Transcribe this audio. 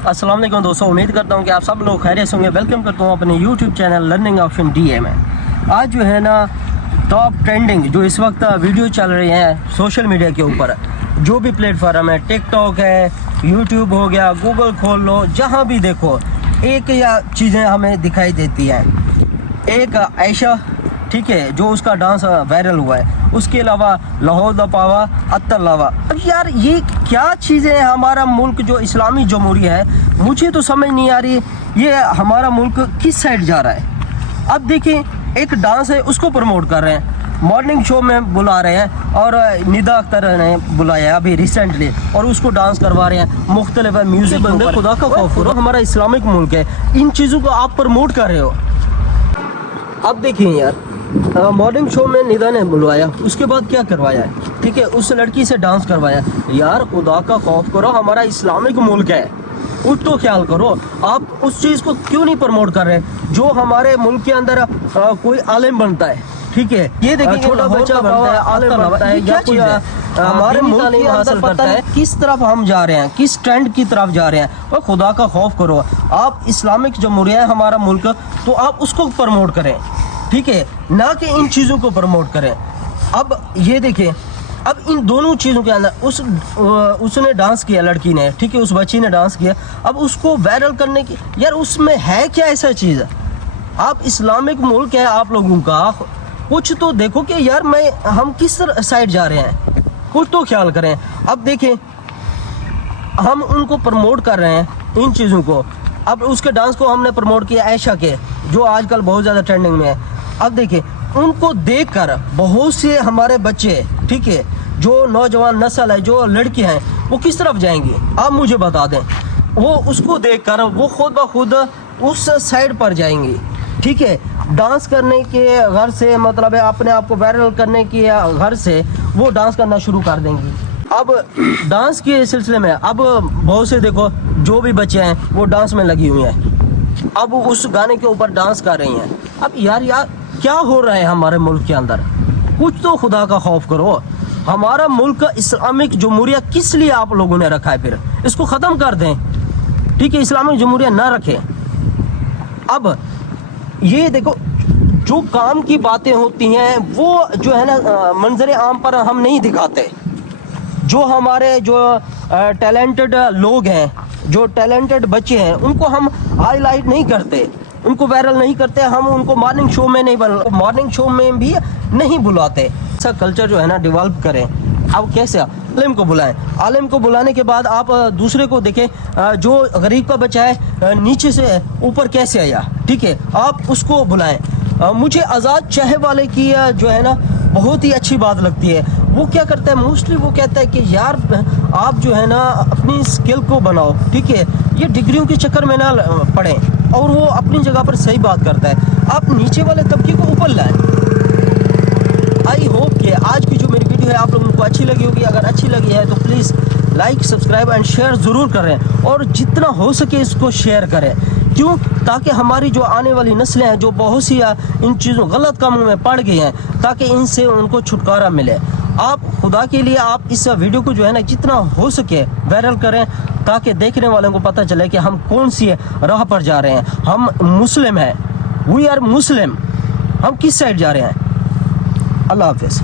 अस्सलाम वालेकुम दोस्तों, उम्मीद करता हूँ कि आप सब लोग खैरियत से होंगे। वेलकम करता हूँ अपने YouTube channel learning option DA में। आज जो है ना टॉप ट्रेंडिंग जो इस वक्त वीडियो चल रही हैं सोशल मीडिया के ऊपर, जो भी प्लेटफॉर्म है, टिकटॉक है, यूट्यूब हो गया, गूगल खोल लो, जहाँ भी देखो एक या चीज़ें हमें दिखाई देती हैं। एक आयशा, ठीक है, जो उसका डांस वायरल हुआ है, उसके अलावा लाहौर दा पावा अत्तर लावा। अब यार ये क्या चीज़ें हैं? हमारा मुल्क जो इस्लामी जमहूरिया है, मुझे तो समझ नहीं आ रही ये हमारा मुल्क किस साइड जा रहा है। अब देखिए एक डांस है, उसको प्रमोट कर रहे हैं, मॉर्निंग शो में बुला रहे हैं और निदा अख्तर ने बुलाया अभी रिसेंटली, और उसको डांस करवा रहे हैं मुख्तलिफ म्यूजिक बंदे। खुदा का खौफ करो, हमारा इस्लामिक मुल्क है, इन चीज़ों को आप प्रमोट कर रहे हो। अब देखिए यार, मॉर्निंग शो में निदा ने बुलवाया, उसके बाद क्या करवाया है, ठीक है, उस लड़की से डांस करवाया। यार खुदा का खौफ करो, हमारा इस्लामिक मुल्क है, कुछ तो ख्याल करो। आप उस चीज़ को क्यों नहीं प्रमोट कर रहे जो हमारे मुल्क के अंदर कोई आलिम बनता है, ठीक है, ये देखिए छोटा बच्चा बनता है, आलिम बनता है, क्या चीज़ है हमारे मुल्क के अंदर पता है किस तरफ हम जा रहे हैं, किस ट्रेंड की तरफ जा रहे हैं। और खुदा का खौफ करो, आप इस्लामिक जमहूरिया है हमारा मुल्क, तो आप उसको प्रमोट करें, ठीक है, ना कि इन चीज़ों को प्रमोट करें। अब ये देखें, अब इन दोनों चीज़ों के अंदर उसने डांस किया, लड़की ने, ठीक है, उस बच्ची ने डांस किया, अब उसको वायरल करने की, यार उसमें है क्या ऐसा चीज़? आप इस्लामिक मुल्क है आप लोगों का, कुछ तो देखो कि यार हम किस साइड जा रहे हैं, कुछ तो ख्याल करें। अब देखें हम उनको प्रमोट कर रहे हैं इन चीज़ों को। अब उसके डांस को हमने प्रमोट किया आयशा के, जो आजकल बहुत ज़्यादा ट्रेंडिंग में है। अब देखिए उनको देखकर बहुत से हमारे बच्चे, ठीक है, जो नौजवान नस्ल है, जो लड़की हैं, वो किस तरफ जाएंगी आप मुझे बता दें। वो उसको देखकर वो खुद ब खुद उस साइड पर जाएंगी, ठीक है, डांस करने के घर से, मतलब है अपने आप को वायरल करने के घर से वो डांस करना शुरू कर देंगी। अब डांस के सिलसिले में अब बहुत से देखो जो भी बच्चे हैं वो डांस में लगी हुई हैं, अब उस गाने के ऊपर डांस कर रही हैं। अब यार क्या हो रहा है हमारे मुल्क के अंदर? कुछ तो खुदा का खौफ करो। हमारा मुल्क इस्लामिक जमहूरिया किस लिए आप लोगों ने रखा है? फिर इसको ख़त्म कर दें, ठीक है, इस्लामिक जमहूरिया ना रखें। अब ये देखो जो काम की बातें होती हैं वो जो है ना मंजर आम पर हम नहीं दिखाते। जो हमारे जो टैलेंटेड लोग हैं, जो टैलेंटेड बच्चे हैं, उनको हम हाईलाइट नहीं करते, उनको वायरल नहीं करते, हम उनको मॉर्निंग शो में नहीं मॉर्निंग शो में भी नहीं बुलाते। ऐसा कल्चर जो है ना डेवलप करें। अब कैसे? आलिम को बुलाएं, आलिम को बुलाने के बाद आप दूसरे को देखें, जो गरीब का बच्चा है नीचे से ऊपर कैसे आया, ठीक है, आप उसको बुलाएं। मुझे आज़ाद चाहे वाले की जो है ना बहुत ही अच्छी बात लगती है। वो क्या करता है, मोस्टली वो कहता है कि यार आप जो है ना अपनी स्किल को बनाओ, ठीक है, ये डिग्रियों के चक्कर में ना पड़े, और वो अपनी जगह पर सही बात करता है। आप नीचे वाले तबके को ऊपर लाएं। आई होप कि आज की जो मेरी वीडियो है आप लोगों को अच्छी लगी होगी। अगर अच्छी लगी है तो please like, subscribe and share ज़रूर करें, और जितना हो सके इसको शेयर करें। क्यों? ताकि हमारी जो आने वाली नस्लें हैं, जो बहुत सी इन चीज़ों गलत कामों में पड़ गई हैं, ताकि इनसे उनको छुटकारा मिले। आप खुदा के लिए आप इस वीडियो को जो है ना जितना हो सके वायरल करें, ताकि देखने वालों को पता चले कि हम कौन सी राह पर जा रहे हैं। हम मुस्लिम हैं, वी आर मुस्लिम, हम किस साइड जा रहे हैं। अल्लाह हाफ़िज़।